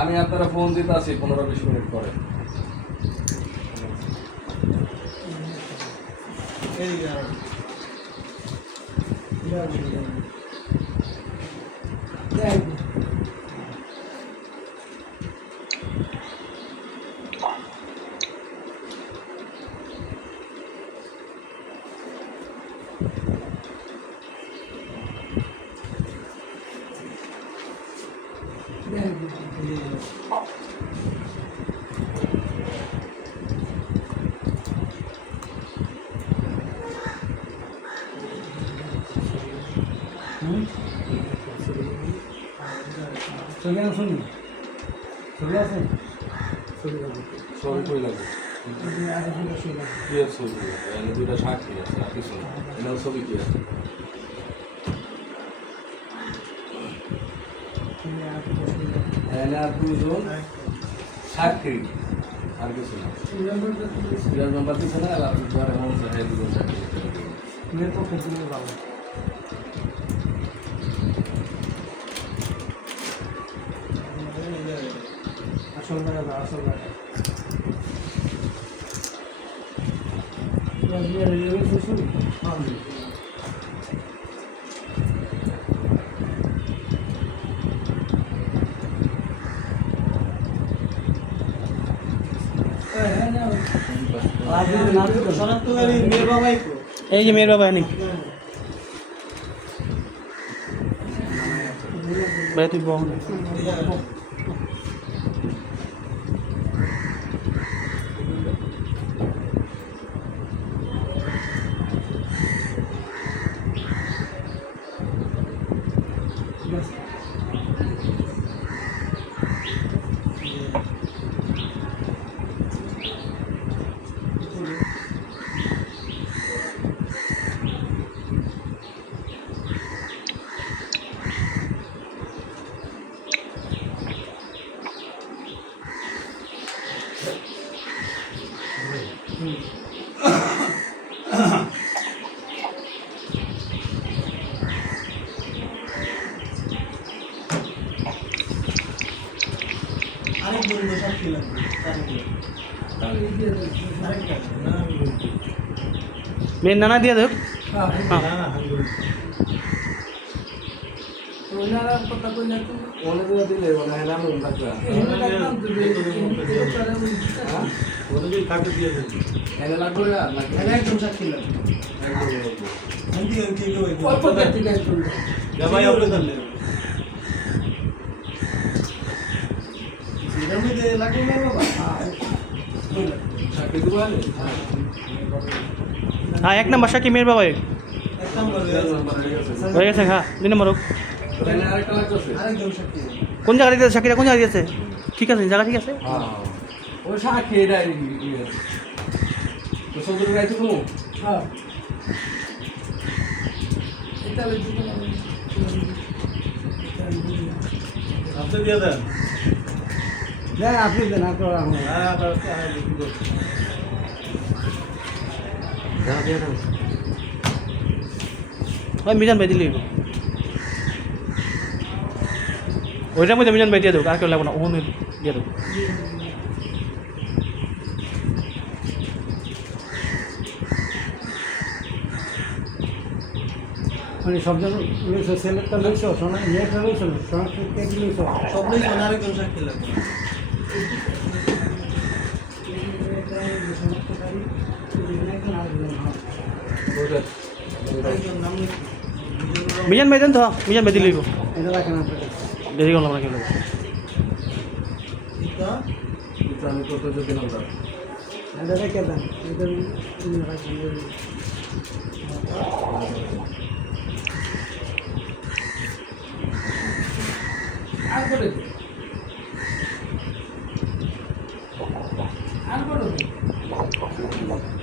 আমি আপনারা ফোন দিতে আছি 15-20 মিনিট পরে। ছবি আসুন, ছবি আছে, ছবি কই লাগে? কি আছে ছবি? এখানে দুইটা সাক্ষী আছে, আর কিছু না। এখানে ছবি কি আছে? এখানে আর দুজন সাক্ষী, আর কিছু না। সিরিয়াল নাম্বার দিচ্ছে না, আর আপনি পরে মানুষ হয় দুজন সাক্ষী। মেয়ের পক্ষে তুলে যাবো। আসল জায়গা, আসল জায়গা। এই যে মেয়ের বাবা এনে ভাই তুই বল মেয়ের নানা দিয়ে দেখ অনেকগুলো দিলে মানে হ্যাঁ আমি থাকবে এনে লাগবে না নাকি একদম সাক্ষী লাগবে। চাকরি দেবো আমি হ্যাঁ 1 নম্বর সাক্ষী মেয়ের বাবা হয়ে গেছে হ্যাঁ 2 নম্বর হোক আরেকটা লাগতেছে কোন জায়গা দিয়েছে সাক্ষীটা কোন জায়গা দিয়েছে ঠিক আছে জায়গা ঠিক আছে হ্যাঁ ওই সাক্ষী এটা তো সবুজ গাইছে তুমি হ্যাঁ আপনি দিয়ে দেন। দেন, আপনি দেন, আপনার হ্যাঁ ওই মিজান ভাই দিলেই ওইটার মধ্যে মিজান ভাই দিয়ে দেবো আর কেউ লাগবো না ওখানে দিয়ে দেবো মানে সব জন লইছো, ছেলেটা লইছো, সোনা মেয়েটা লইছো, সোনা কে লইছো? সব নেই আরেকজন সাক্ষী লাগবে। মিজান ভাই দেন তো মিজান ভাই দিলেই এটা রাখেন আপনার কাছে। দেরি করলাম না কেউ লাগবো এটা আমি কত যদি নাম্বার এটা রেখে দেন, এটা রাখেন।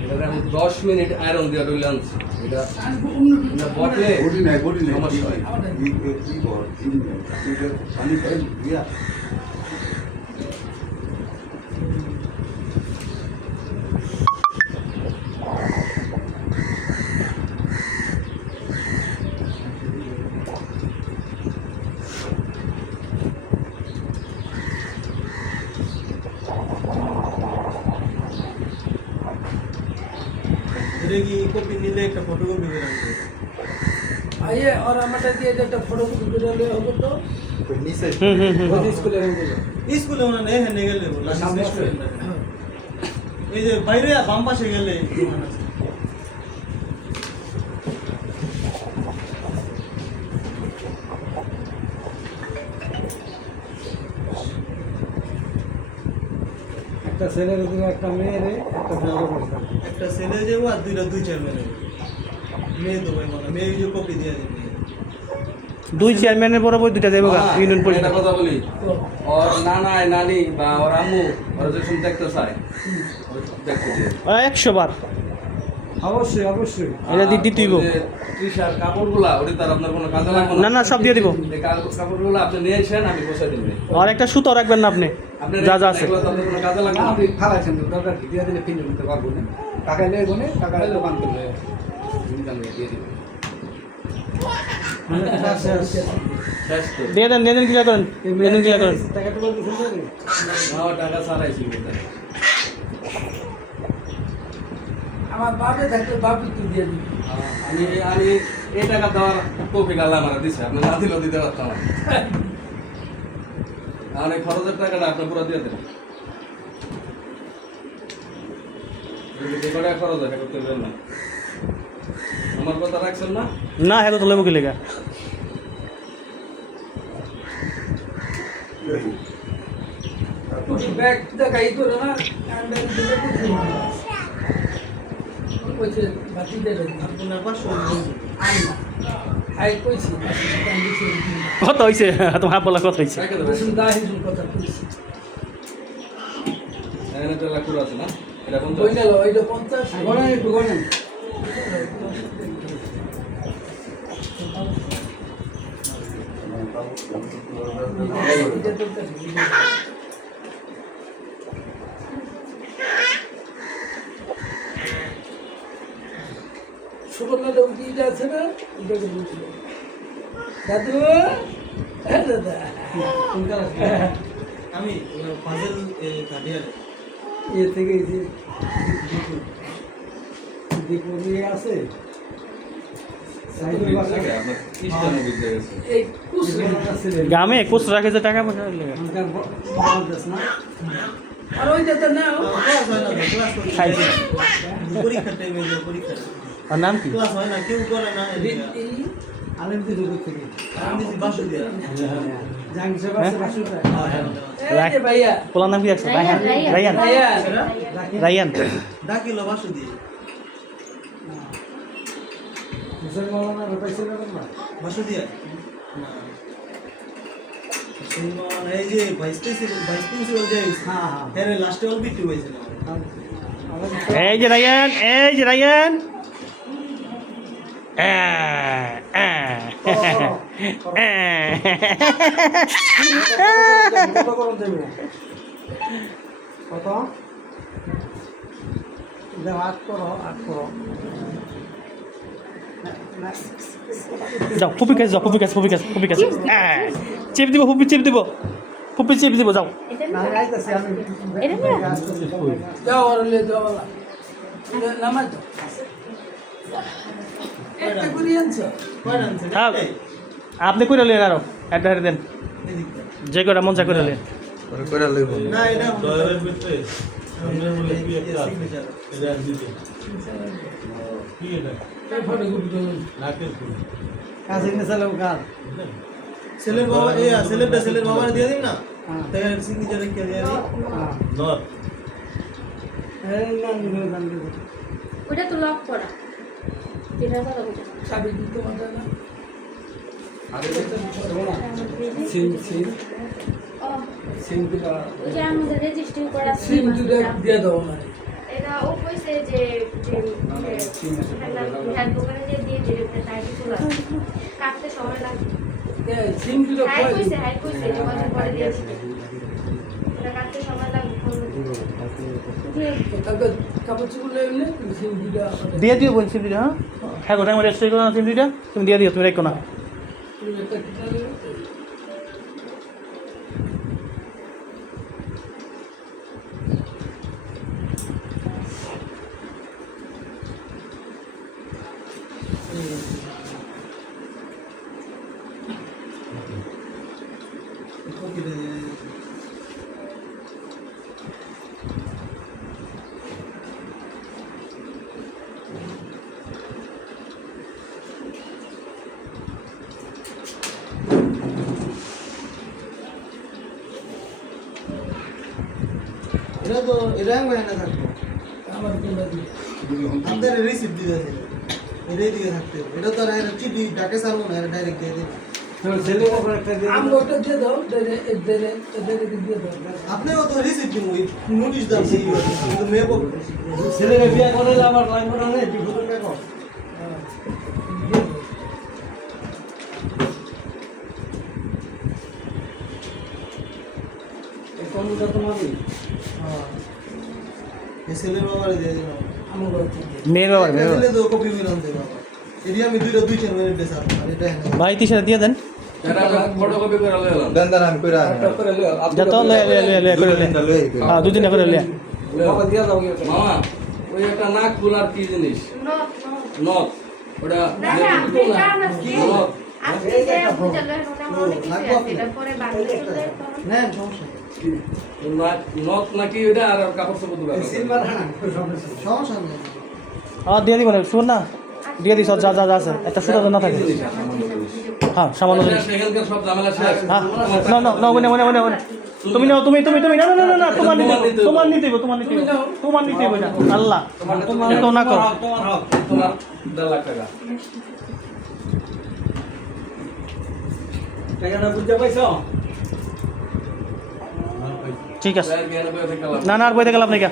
এটা আমি 10 মিনিট আয়রন দিয়ে রইলে আনছি এটা বটলে সমস্যা হয় এটা কি কপি নিলে একটা ফটোকপি করে আনতে হবে? आइए और हमारे दिए একটা ফটো কপি করে হবে তো স্কুলে স্কুলে ওনা নেই হ্যাঁ নিয়ে গেলে বলা সামনে এই যে বাইরে বাম পাশে গেলে দোকান আছে। একটা ছেলের দিকে একটা মেয়েরে একটা বড় করতে একটা ছেলে যাবো আর দুই চেয়ারম্যান মেয়ে দেবো মানে মেয়ে যে কপি দিয়ে দেবে দুই চেয়ারম্যানের বরাবর দুইটা যাইব ইউনিয়ন পরিষদ একটা কথা বলি, ওর নানাই নানি বা ওর আম্মু ওরা যখন দেখতে চায় দেখতে দিয়ে 100 বার অবশ্যই অবশ্যই এটা দিতেইব। টি-শার্ট কাপড়গুলা ওটা তার আপনার কোনো কাজে লাগবে না না সব দিয়ে দিব। এই কাপড়গুলো আপনি নিয়ে আসেন, আমি বসাই দিন। আর একটা সুতো রাখবেন না আপনি আপনার যা যা আছে এগুলো তো আপনার কোনো কাজে লাগবে না। আপনি খালাইছেন তো দরকার কি দিয়ে দিলে কিনে নিতে পারবো না টাকা নিয়ে গনে টাকা দোকান করলে দিয়ে দিবেন শেষ তো। দিয়ে দেন ক্লিয়ার করেন ক্লিয়ার করেন। টাকা তো বলতে শুনতে না, টাকা ছাড়াইছি কোথায়? আমার বাপে থাকতে বাপি তো দিয়ে দিবি আমি এই টাকা দেওয়ার কপি গাল্লা মারা দিছে, আপনি না দিলেও দিতে পারতাম না। আর এই খরচের টাকাটা আপনি পুরো দিয়ে দেন। যদি যে কটা খরচ হয় করতে পারবেন না, আমার কথা রাখছেন না? না হ্যাঁ তো লেবু কি লেগা ব্যাগ দেখাই করে না কান্ডে দিলে বুঝি কইছে বাতি দে রে আপনার পাশে আই না আই কইছি কান্দিছে কত হইছে তোমার বলা কত হইছে রেখে দেবেন। বুঝুন দাহিজুল কথা কইছি এখানে তো লাখ আছে না? এটা কোন কই গেল ওইটা 50 গনে একটু গনে এটা তো সুবর্ণ দেবীটা আছে না ওটাকে বলছিল দাদু হ্যাঁ দাদা কোনটা আছে আমি ফাজল কাটিয়ালে এ থেকে এই যে দীপুরি আছে সাইডের বাসা আপনার ইস্টার নবীর গেছে। এই কুসরে গ্রামে কোচ রাখে যে টাকা পয়সা লেগা আমাদের বাংলাদেশ না আর ওই যেতে না ক্লাস হয় না ক্লাস করতে খাইছি। পরীক্ষার টাইমে যে পরীক্ষা আর নাম কি ক্লাস হয় না কেউ করে না আলিমদের জগৎ থেকে আমি দিছি বাসু দিয়া জাহাঙ্গীর সাহেব আছে বাসুটা এই যে ভাইয়া পোলার নাম কি রাখছে রায়ান রায়ান ভাইয়া রায়ান ডাকিল বাসু দিয়ে হুসেন মৌলানা রূপাইছিল না বাসু দিয়া না সেই মানে এই যে ভাইস প্রিন্সিপাল যে হ্যাঁ হ্যাঁ হ্যাঁ লাস্টে অল বিটু হয়েছিল এই যে রায়ান কত করুন দেবে কত দাও 8 করো যাও ফুপি কাছে যাও ফুপি কাছে চেপ দিব ফুপি চেপ দিব যাও না আইতাছি আমি এটা না? আসতেছি যাও আর লে যাও নামাজ একটা করে আনছো থাক আপনি করে লেন আরো একটা হাতে দেন যে করে মন চা করে লেন না এটা দয়ালের ভিতরে আমরা বলে কি একটা সিগনেচার এটা দিতে কি এটা এই ফটো কপি করুন নাকের ফুল কাছে নিয়ে চলো কার ছেলের বাবা এই ছেলের বাবা দিয়ে দিন না হ্যাঁ তাই সিগনেচার রেখে দিয়ে দিই হ্যাঁ নর এই না নিয়ে জানতে ওটা তো লক করা যেটা কথা বলতে চাবি দিতে পারবে না সিম দিলা ওই যে আমাদের রেজিস্ট্রি করা সিম দুটো দিয়ে দাও না এটা ও কইছে যে হ্যাঁ দোকানে যে দিয়ে দিতে তাই কিছু লাগবে কাটতে সময় লাগবে সিম দুটো হাই কইছে যে কথা পরে দিয়েছি এটা কাটতে সময় লাগবে কাগজ কাপড় চুপড় লেনে সিম দুটো দিয়ে দিও বোন সিম দিটা হ্যাঁ গোটা আমার রেজিস্ট্রি করো না সিম দিটা তুমি দিয়ে দিও তুমি রেখো না তুমি একটা কিনে এটা তো এরাং না থাকতো আমার কিংবা দিই আমাদের রিসিপ্ট দিতে আছে এটাই দিকে থাকতে হবে। এটা তো আর এর চিঠি ডাকে সারবো না এর ডাইরেক্ট দিয়ে দিবে তোর ছেলে ওপর একটা দিয়ে আমি ওটা দিয়ে দাও দিয়ে দাও আপনিও তো রিসিপ্ট দিন ওই নোটিশ দাও কিন্তু মেয়ে বলবে ছেলেকে বিয়ে করে আমার লাইন করে নেই বিভূত টাকা এই কমটা তোমারই এই ছেলের বাবারে দিয়ে দিলাম আমার বাড়িতে মেয়ের ব্যাপার একটা মেয়ের দিলে ব্যাপার। তো কপি মিলান দেবে বাবা এটি আমি 2-4 মিনিট দেব আর এটা হ্যাঁ ভাই টি শার্ট দিয়ে দেন এটা ফটোকপি করে লয়ে এলাম দেন দেন আমি কইরা একটা করে লও আপনি যত লয়ে করে লে হ্যাঁ দুদিন করে লে বাবা দিয়া দাও গিয়ে মামা ওই একটা নাক ফুলার কি জিনিস নট নথ ওটা দেখেন আপনি কারণ কি কি নথ আপনি যে বুঝলেন ওটা অনেক কিছু আছে এটা পরে বাংলা চলতে না সমস্যা নথ নাকি ওটা আর কাপড় চোপড় দোকান সিলভার হানা সমস্যা সমস্যা নেই দিয়ে দিব না শুন না দিয়ে দিস যা যা যা আছে একটা সুতা না থাকে হ্যাঁ সামান্য জিনিস সেখানকার সব ঝামেলা শেষ হ্যাঁ না না না ওনে ওনে ওনে ওনে তুমি নাও তুমি না না না না তোমার নিতে হবে তোমার নিতে হবে না আল্লাহ তো না কর তোমার হক তোমার 1.5 লাখ টাকা টাকাটা বুঝতে পাইছো ঠিক আছে জ্ঞান বই থেকে না না আর বইতে গেলাম নাকি